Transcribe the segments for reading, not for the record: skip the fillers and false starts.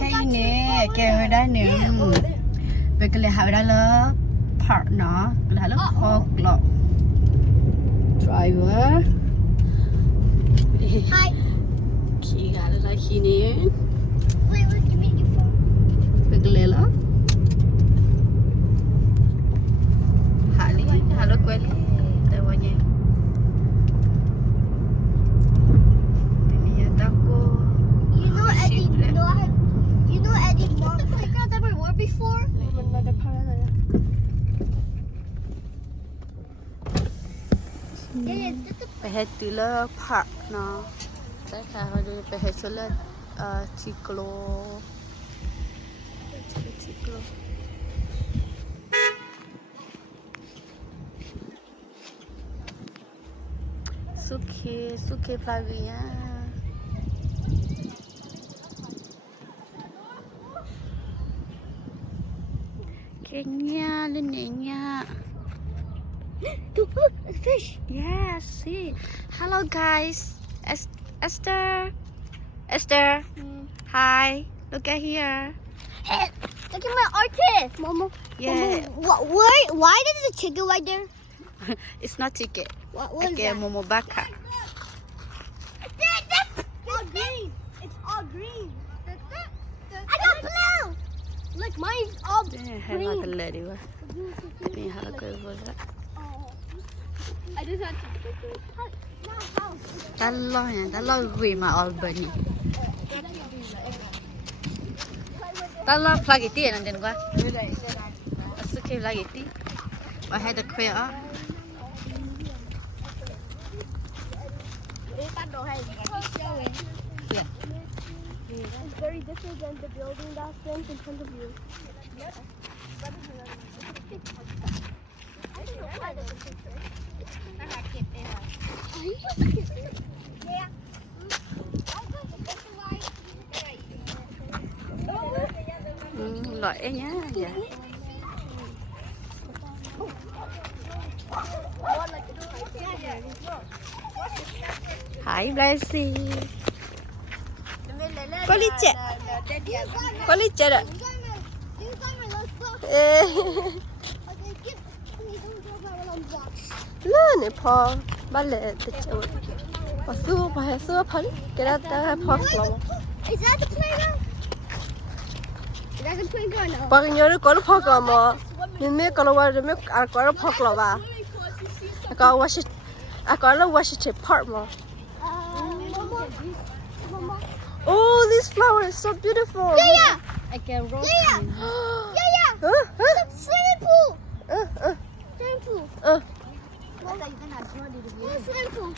cái này cái đó nữa về cái này hai đó là part nó là lớp học lọ driver Hi. khi gà là khi này Wait, give me your phone. về cái này là hạ lớp quên tại bao nhiêu You know Eddie. You know Eddie Mom. The playground that we were before. Yeah, just theไปเฮ็ดตุลาพักเนาะแต่ค่ะเขาจะไปเฮ็ดตุลาชิโกโลชิโกโลสุเคพลาวิยาเก่งเนี่ยเล่นเนี่ย look, a fish. Yes, see. Hello, guys. Esther. Hi. Look at here. Hey, look at my artist, Mama. Yeah. Mama, why does a chicken right there? It's not ticket. What is Okay, that? Momo Baka. All green. It's all green. I got blue. Look, mine's all Hey, not the lady. Ni hala ko wala. I just want to. Talo gwi ma Albany. Talo plug it in and then what? It's okay, plug it in. I had a queer. Yeah. It's very different than the building that stands in front of you. Loại nhá. Dạ. Hi, Blessy. Có lý chết. Có lý chết ạ. Nó pho ba lệ tự chịu. Và xua phấn cái đó ta pho lòng. Is that the playground? Is that the playground? No. Bà nhớ có lúc pho lòng mà. Nhưng mấy con qua rồi mấy có lúc pho lòng à. Có Washington Park mà. Mama. Oh, this flower is so beautiful. Yeah. I can roll. Yeah. Yeah. Look, swimming pool. Swimming pool. Swimming pool.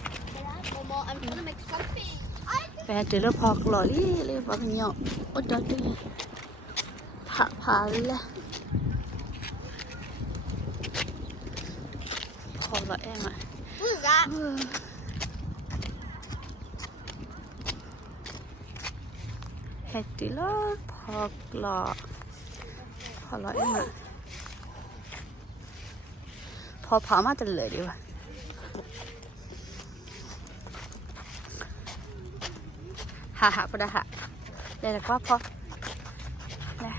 Mama, I'm gonna make something. Về từ lớp học lò li vào cái nhọ. Ôi trời ơi. Phá lên. Học là em ạ. Who's that? Về từ lớp học là em ạ. Phá phá mà từ lời đi vào. Hạ vào đây hạ. Đây là quá phó. Đây.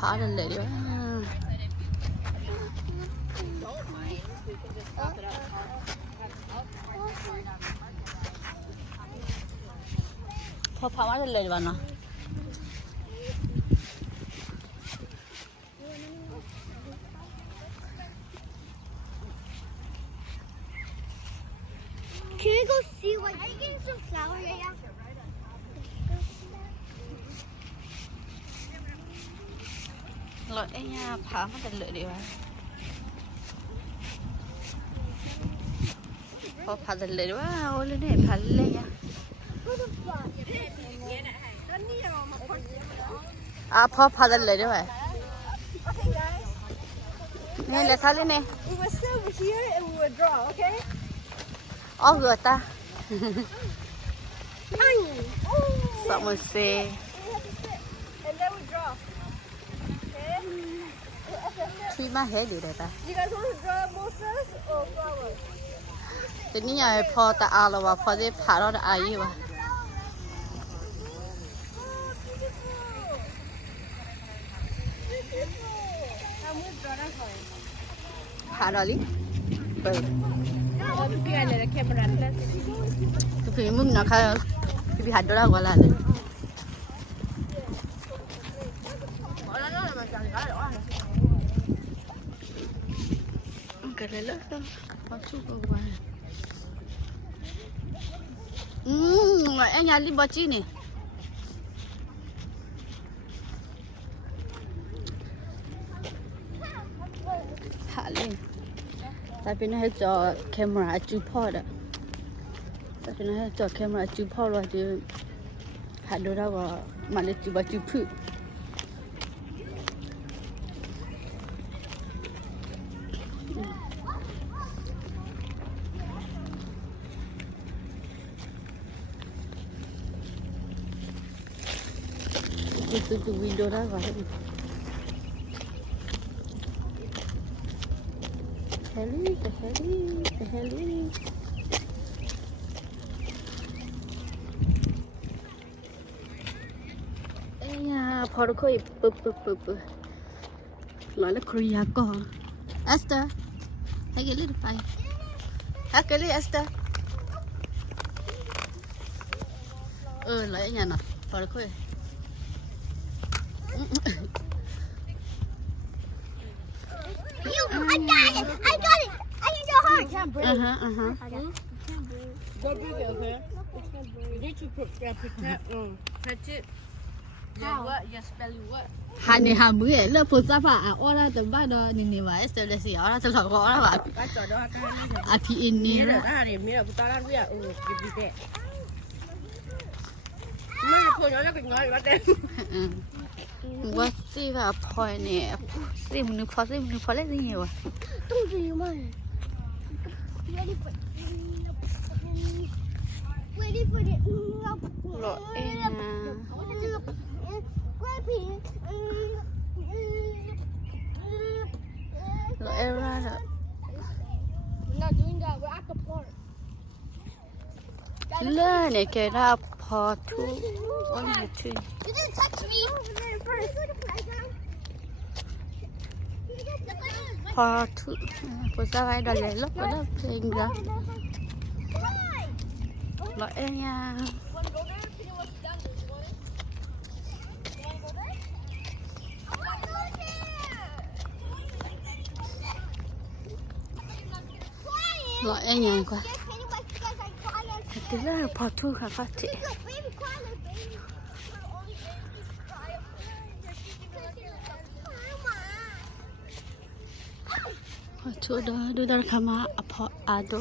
Phá lên để đi vào. Phá mà lên để đi vào nào. Can we go see what? Are you getting some flour, Yaya? Lợi nha, phá mà lên để đi vào. Phá lên để đi vào. Ôi lên này phá lên nha. À, phá lên để đi vào. Nè, lại thả lên nè. We will sit over here and we will draw, okay? Gửa ta. Sợ một xe. And then we draw. Okay? Khi mà hết đi đây ta. You guys want to draw mosses or flowers? Thế ní nhà phò ta à là bà phò thế phá đó là ai vậy bà phá đó đi vậy tôi phải mừng nó khai tôi bị hạt đó là gọi là cái này là có chút qua em nhà đi bao chi nè hạ lên tại vì nó hay cho camera chụp phô đó tại vì nó hay cho camera chụp phô rồi thì hạ đồ đó vào mà để chụp phụ itu video dah kau. Heli. Ya, phở khơi bự. Nói là Korea có. Esther, hãy get little fine. Hãy get little Esther. Lại nhà nào, phở khơi. I got it! I can go hard! Can't breathe. Go breathe it, okay? You need to protect it. How? Your spelling what? Hai này hai bữa ấy là phụ gia phả ở đó tầm ba đó nhìn vào Esther là gì ở đó tầm sáu gõ đó bà Cái chỗ đó cái à thì in Mía nè được đó thì mía được tao đang biết kịp đi kệ. Mới thôi nói cái nói bắt em.ว่าสิว่าพอเนี่ยสิมันพอเล่นยังไงวะ Don't do you mind? Ready for it. Ready for it. รอเองนะ รอเอร่าละ We're not doing that. We're at the park. เลื่อนเนี่ยแกได้พอทุกวันทุก You didn't touch me. Over there first. พอทุกภาษาไทยดอลเลยลูกก็ได้เพลงละรอเองยัง Want to go there? Can you watch down there? You want it? You want to go there? I want to go there. รอเองยังกว่า Can you watch you guys like quiet? แต่ละพอทุกค่ะก็เจ๊ Look, baby, quiet, baby. Only babies cry up there. You're speaking to us. Mama. พอทุกดูดาร์คามาพออาโด